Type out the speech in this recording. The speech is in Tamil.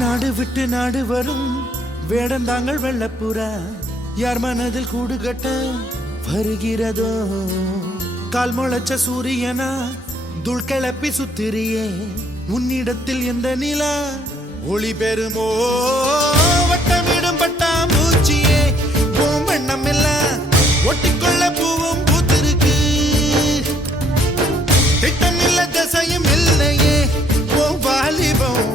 நாடு விட்டு நாடு வரும் வேடந்தாங்கள் வெள்ளப்புறா யார் மனதில் கூடு கட்ட வருகிறதோ கால் முளைச்ச சூரியனா துள் கிளப்பி சுத்திரியே உன்னிடத்தில் எந்த நிலா ஒளி பெறுமோ வட்டமிடும் பட்டாம்பூச்சியே வண்ணம் எல்லாம் ஒட்டிக்கொள்ள பூவும் பூத்திருக்கு திட்டம் இல்ல தசையும் இல்லையே வாலிபம்